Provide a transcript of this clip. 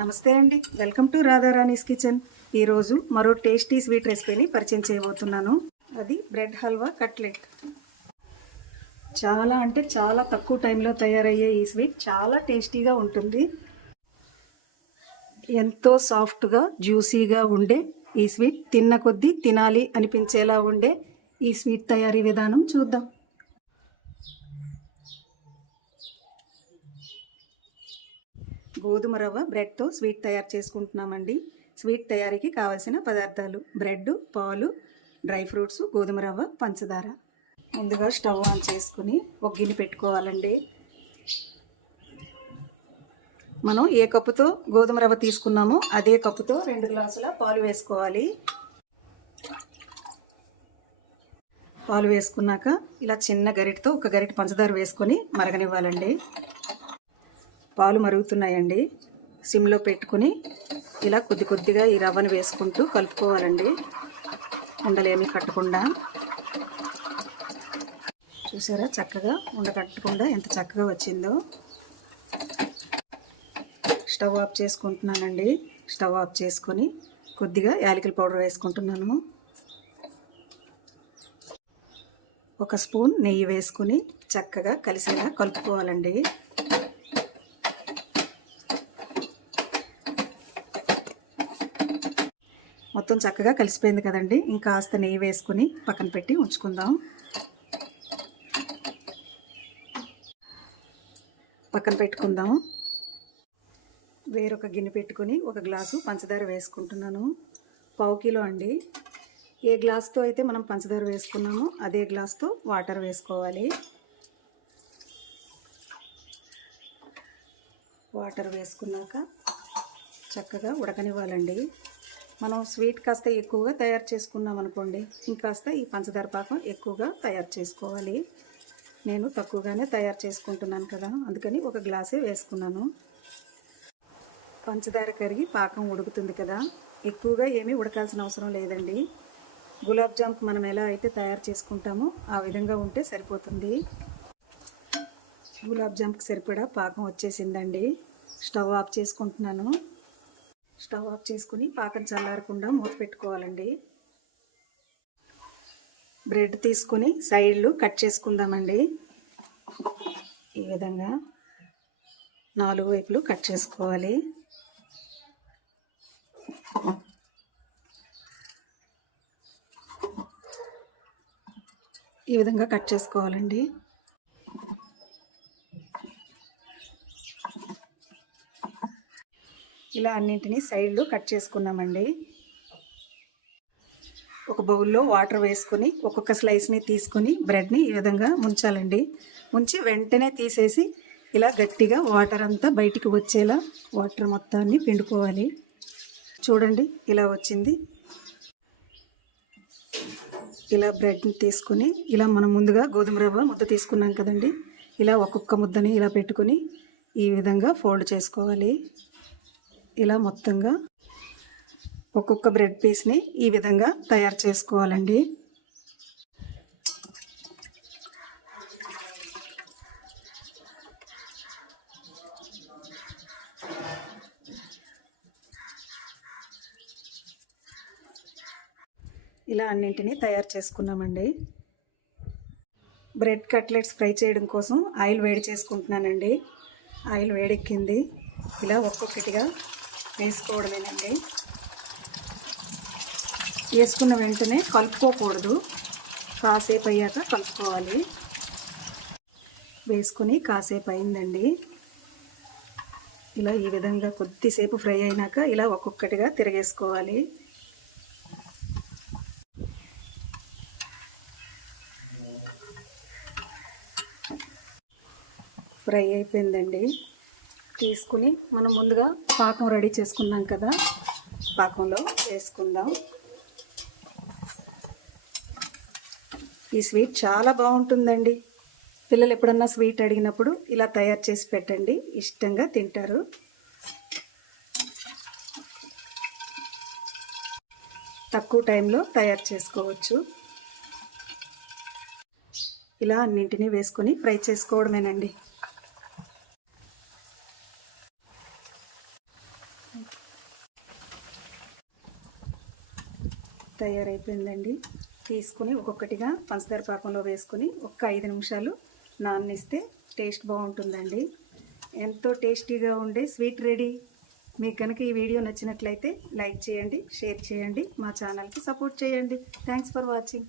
నమస్తే అండి, welcome to రాధారాణీస్ kitchen. ఈరోజు మరో టేస్టీ స్వీట్ రెసిపీని పరిచయం చేయబోతున్నాను. అది బ్రెడ్ హల్వా కట్లెట్. చాలా అంటే చాలా తక్కువ టైంలో తయారయ్యే ఈ స్వీట్ చాలా టేస్టీగా ఉంటుంది. ఎంతో సాఫ్ట్గా జ్యూసీగా ఉండే ఈ స్వీట్ తిన్న కొద్దీ తినాలి అనిపించేలా ఉండే ఈ స్వీట్ తయారీ విధానం చూద్దాం. గోధుమ రవ్వ బ్రెడ్తో స్వీట్ తయారు చేసుకుంటున్నామండి. స్వీట్ తయారీకి కావలసిన పదార్థాలు: బ్రెడ్, పాలు, డ్రై ఫ్రూట్స్, గోధుమ రవ్వ, పంచదార. ముందుగా స్టవ్ ఆన్ చేసుకుని ఒక గిన్నె పెట్టుకోవాలండి. మనం ఏ కప్పుతో గోధుమ రవ్వ తీసుకున్నామో అదే కప్పుతో 2 గ్లాసుల పాలు వేసుకోవాలి. పాలు వేసుకున్నాక ఇలా చిన్న గరిటతో ఒక గరిటె పంచదార వేసుకొని మరగనివ్వాలండి. పాలు మరుగుతున్నాయండి. సిమ్లో పెట్టుకుని ఇలా కొద్ది కొద్దిగా ఈ రవ్వను వేసుకుంటూ కలుపుకోవాలండి, ఉండలేమి కట్టకుండా. చూసారా, చక్కగా ఉండకట్టకుండా ఎంత చక్కగా వచ్చిందో. స్టవ్ ఆఫ్ చేసుకుంటున్నానండి. స్టవ్ ఆఫ్ చేసుకొని కొద్దిగా యాలకుల పౌడర్ వేసుకుంటున్నాను. 1 స్పూన్ నెయ్యి వేసుకుని చక్కగా కలిసేలా కలుపుకోవాలండి. మొత్తం చక్కగా కలిసిపోయింది కదండి. ఇంకా కాస్త నెయ్యి వేసుకుని పక్కన పెట్టి ఉంచుకుందాం. పక్కన పెట్టుకుందాం. వేరొక గిన్నె పెట్టుకొని 1 గ్లాసు పంచదార వేసుకుంటున్నాను. 1/2 కిలో అండి. ఏ గ్లాస్తో అయితే మనం పంచదార వేసుకున్నామో అదే గ్లాస్తో వాటర్ వేసుకోవాలి. వాటర్ వేసుకున్నాక చక్కగా ఉడకనివ్వాలండి. మనం స్వీట్ కాస్త ఎక్కువగా తయారు చేసుకున్నాం అనుకోండి, ఇంకాస్త ఈ పంచదార పాకం ఎక్కువగా తయారు చేసుకోవాలి. నేను తక్కువగానే తయారు చేసుకుంటున్నాను కదా, అందుకని 1 గ్లాసే వేసుకున్నాను. పంచదార కరిగి పాకం ఉడుకుతుంది కదా, ఎక్కువగా ఏమీ ఉడకాల్సిన అవసరం లేదండి. గులాబ్ జామ్కి మనం ఎలా అయితే తయారు చేసుకుంటామో ఆ విధంగా ఉంటే సరిపోతుంది. గులాబ్ జామ్కి సరిపడా పాకం వచ్చేసిందండి. స్టవ్ ఆఫ్ చేసుకుంటున్నాను. స్టవ్ ఆఫ్ చేసుకుని పాకం చల్లారకుండా మూత పెట్టుకోవాలండి. బ్రెడ్ తీసుకుని సైడ్లు కట్ చేసుకుందామండి. ఈ విధంగా 4 వైపులు కట్ చేసుకోవాలి. ఈ విధంగా కట్ చేసుకోవాలండి. ఇలా అన్నింటినీ సైడ్లు కట్ చేసుకున్నామండి. ఒక బౌల్లో వాటర్ వేసుకొని ఒక్కొక్క స్లైస్ని తీసుకొని బ్రెడ్ని ఈ విధంగా ముంచాలండి. ముంచి వెంటనే తీసేసి ఇలా గట్టిగా వాటర్ అంతా బయటికి వచ్చేలా వాటర్ మొత్తాన్ని పిండుకోవాలి. చూడండి, ఇలా వచ్చింది. ఇలా బ్రెడ్ని తీసుకొని ఇలా మనం ముందుగా గోధుమ రవ్వ ముద్ద తీసుకున్నాం కదండి, ఇలా ఒక్కొక్క ముద్దని ఇలా పెట్టుకొని ఈ విధంగా ఫోల్డ్ చేసుకోవాలి. ఇలా మొత్తంగా ఒక్కొక్క బ్రెడ్ పీస్ని ఈ విధంగా తయారు చేసుకోవాలండి. ఇలా అన్నింటినీ తయారు చేసుకున్నామండి. బ్రెడ్ కట్లెట్స్ ఫ్రై చేయడం కోసం ఆయిల్ వేడి చేసుకుంటున్నానండి. ఆయిల్ వేడెక్కింది. ఇలా ఒక్కొక్కటిగా వేసుకోవడమేనండి. వేసుకున్న వెంటనే కలుపుకోకూడదు, కాసేపు అయ్యాక కలుపుకోవాలి. వేసుకొని కాసేపు అయిందండి. ఇలా ఈ విధంగా కొద్దిసేపు ఫ్రై అయినాక ఇలా ఒక్కొక్కటిగా తిరగేసుకోవాలి. ఫ్రై అయిపోయిందండి. తీసుకుని మనం ముందుగా పాకం రెడీ చేసుకున్నాం కదా, పాకంలో వేసుకుందాం. ఈ స్వీట్ చాలా బాగుంటుందండి. పిల్లలు ఎప్పుడన్నా స్వీట్ అడిగినప్పుడు ఇలా తయారు చేసి పెట్టండి, ఇష్టంగా తింటారు. తక్కువ టైంలో తయారు చేసుకోవచ్చు. ఇలా అన్నింటినీ వేసుకొని ఫ్రై చేసుకోవడమేనండి. తయారైపోయిందండి. తీసుకుని ఒక్కొక్కటిగా పంచదార పాకంలో వేసుకొని ఒక్క 5 నిమిషాలు నాననిస్తే టేస్ట్ బాగుంటుందండి. ఎంతో టేస్టీగా ఉండే స్వీట్ రెడీ. మీకు కనుక ఈ వీడియో నచ్చినట్లయితే లైక్ చేయండి, షేర్ చేయండి, మా ఛానల్కి సపోర్ట్ చేయండి. Thanks for watching.